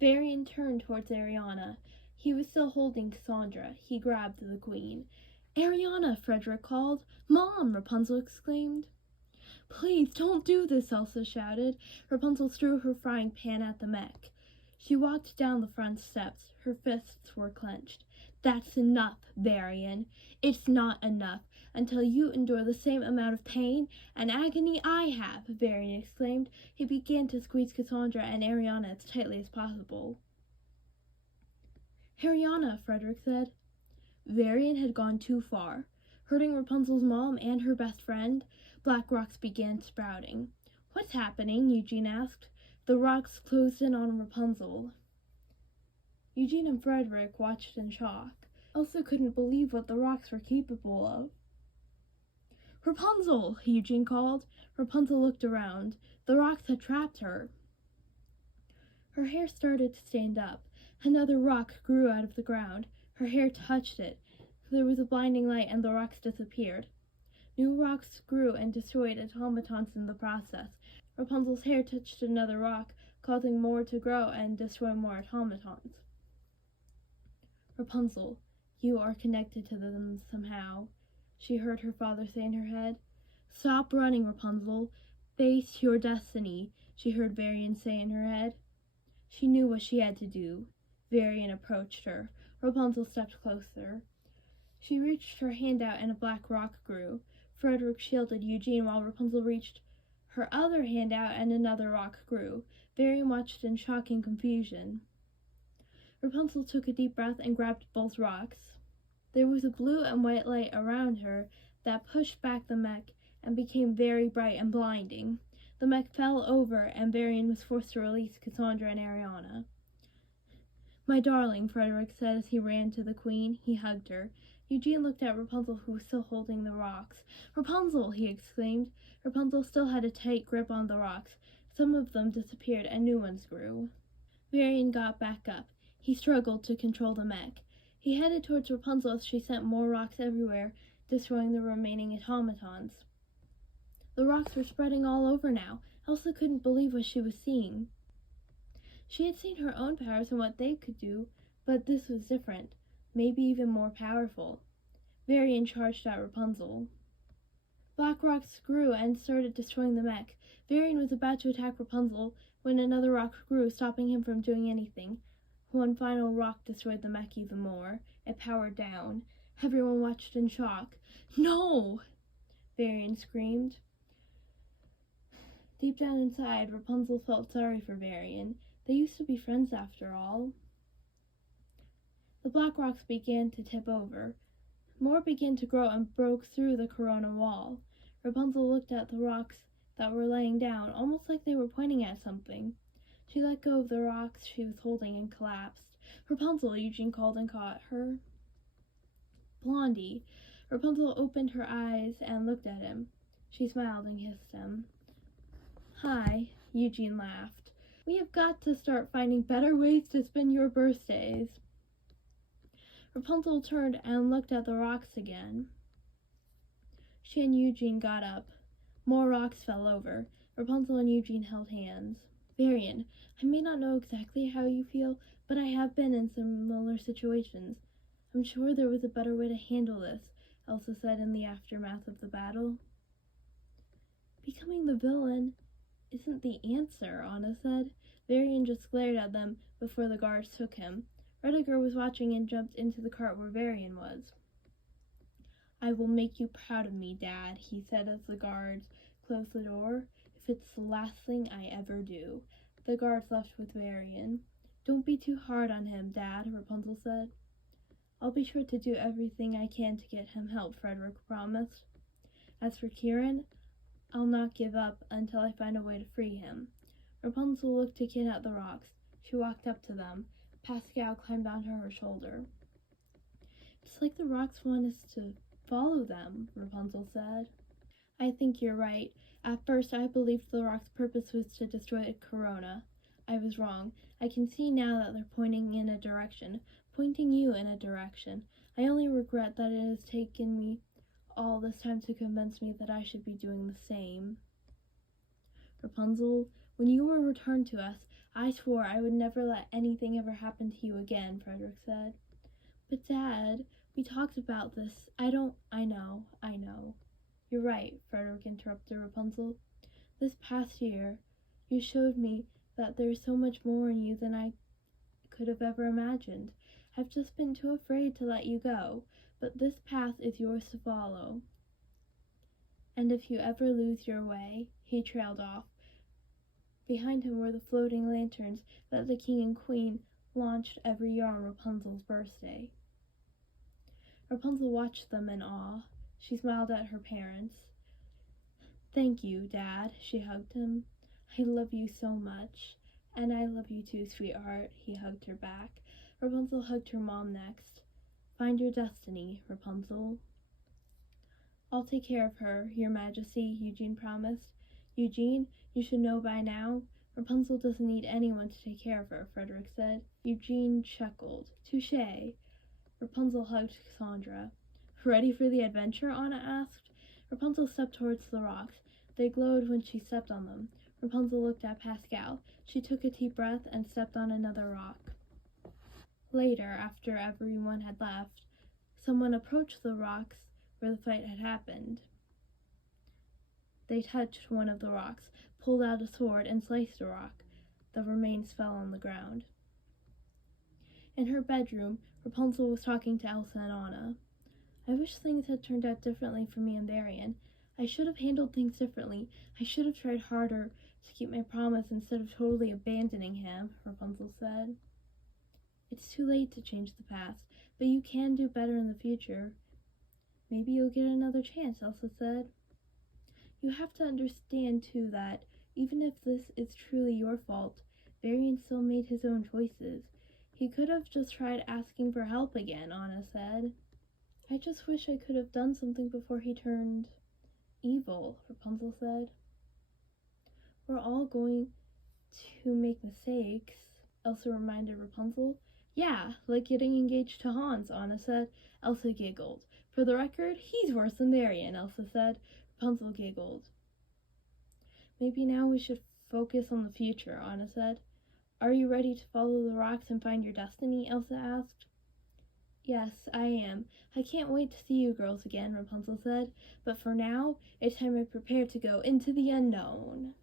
Varian turned towards Ariana. He was still holding Cassandra. He grabbed the queen. Ariana, Frederick called. Mom, Rapunzel exclaimed. Please, don't do this, Elsa shouted. Rapunzel threw her frying pan at the mech. She walked down the front steps. Her fists were clenched. That's enough, Varian. It's not enough until you endure the same amount of pain and agony I have, Varian exclaimed. He began to squeeze Cassandra and Ariana as tightly as possible. Ariana, Frederick said. Varian had gone too far. Hurting Rapunzel's mom and her best friend, black rocks began sprouting. What's happening? Eugene asked. The rocks closed in on Rapunzel. Eugene and Frederick watched in shock. Elsa couldn't believe what the rocks were capable of. Rapunzel, Eugene called. Rapunzel looked around. The rocks had trapped her. Her hair started to stand up. Another rock grew out of the ground. Her hair touched it. There was a blinding light and the rocks disappeared. New rocks grew and destroyed automatons in the process. Rapunzel's hair touched another rock, causing more to grow and destroy more automatons. Rapunzel, you are connected to them somehow, she heard her father say in her head. Stop running, Rapunzel. Face your destiny, she heard Varian say in her head. She knew what she had to do. Varian approached her. Rapunzel stepped closer. She reached her hand out and a black rock grew. Frederick shielded Eugene while Rapunzel reached her other hand out and another rock grew. Varian watched in shock and confusion. Rapunzel took a deep breath and grabbed both rocks. There was a blue and white light around her that pushed back the mech and became very bright and blinding. The mech fell over and Varian was forced to release Cassandra and Ariana. My darling, Frederick said as he ran to the queen. He hugged her. Eugene looked at Rapunzel, who was still holding the rocks. Rapunzel, he exclaimed. Rapunzel still had a tight grip on the rocks. Some of them disappeared and new ones grew. Varian got back up. He struggled to control the mech. He headed towards Rapunzel as she sent more rocks everywhere, destroying the remaining automatons. The rocks were spreading all over now. Elsa couldn't believe what she was seeing. She had seen her own powers and what they could do, but this was different, maybe even more powerful. Varian charged at Rapunzel. Black rocks grew and started destroying the mech. Varian was about to attack Rapunzel when another rock grew, stopping him from doing anything. One final rock destroyed the mech even more. It powered down. Everyone watched in shock. No! Varian screamed. Deep down inside, Rapunzel felt sorry for Varian. They used to be friends after all. The black rocks began to tip over. More began to grow and broke through the corona wall. Rapunzel looked at the rocks that were laying down, almost like they were pointing at something. She let go of the rocks she was holding and collapsed. Rapunzel, Eugene called and caught her. Blondie. Rapunzel opened her eyes and looked at him. She smiled and kissed him. Hi, Eugene laughed. We have got to start finding better ways to spend your birthdays. Rapunzel turned and looked at the rocks again. She and Eugene got up. More rocks fell over. Rapunzel and Eugene held hands. Varian, I may not know exactly how you feel, but I have been in similar situations. I'm sure there was a better way to handle this, Elsa said in the aftermath of the battle. Becoming the villain isn't the answer, Anna said. Varian just glared at them before the guards took him. Rediger was watching and jumped into the cart where Varian was. I will make you proud of me, Dad, he said as the guards closed the door. If it's the last thing I ever do. The guards left with Varian. Don't be too hard on him, Dad, Rapunzel said. I'll be sure to do everything I can to get him help, Frederick promised. As for Kieran, I'll not give up until I find a way to free him. Rapunzel looked again at the rocks. She walked up to them. Pascal climbed onto her shoulder. It's like the rocks want us to follow them, Rapunzel said. I think you're right. At first I believed the rock's purpose was to destroy Corona. I was wrong. I can see now that they're pointing in a direction, pointing you in a direction. I only regret that it has taken me all this time to convince me that I should be doing the same. Rapunzel, when you were returned to us, I swore I would never let anything ever happen to you again, Frederick said. But Dad, we talked about this. I know. You're right, Frederick interrupted Rapunzel. This past year, you showed me that there's so much more in you than I could have ever imagined. I've just been too afraid to let you go, but this path is yours to follow. And if you ever lose your way, he trailed off. Behind him were the floating lanterns that the king and queen launched every year on Rapunzel's birthday. Rapunzel watched them in awe. She smiled at her parents. Thank you, Dad, she hugged him. I love you so much. And I love you too, sweetheart, he hugged her back. Rapunzel hugged her mom next. Find your destiny, Rapunzel. I'll take care of her, Your Majesty, Eugene promised. Eugene, you should know by now, Rapunzel doesn't need anyone to take care of her, Frederick said. Eugene chuckled. Touché. Rapunzel hugged Cassandra. Ready for the adventure? Anna asked. Rapunzel stepped towards the rocks. They glowed when she stepped on them. Rapunzel looked at Pascal. She took a deep breath and stepped on another rock. Later, after everyone had left, someone approached the rocks where the fight had happened. They touched one of the rocks, pulled out a sword, and sliced the rock. The remains fell on the ground. In her bedroom, Rapunzel was talking to Elsa and Anna. I wish things had turned out differently for me and Varian. I should have handled things differently. I should have tried harder to keep my promise instead of totally abandoning him, Rapunzel said. It's too late to change the past, but you can do better in the future. Maybe you'll get another chance, Elsa said. You have to understand, too, that even if this is truly your fault, Varian still made his own choices. He could have just tried asking for help again, Anna said. I just wish I could have done something before he turned evil, Rapunzel said. We're all going to make mistakes, Elsa reminded Rapunzel. Yeah, like getting engaged to Hans, Anna said. Elsa giggled. For the record, he's worse than Varian, Elsa said. Rapunzel giggled. Maybe now we should focus on the future, Anna said. Are you ready to follow the rocks and find your destiny? Elsa asked. Yes, I am. I can't wait to see you girls again, Rapunzel said. But for now, it's time I prepare to go into the unknown.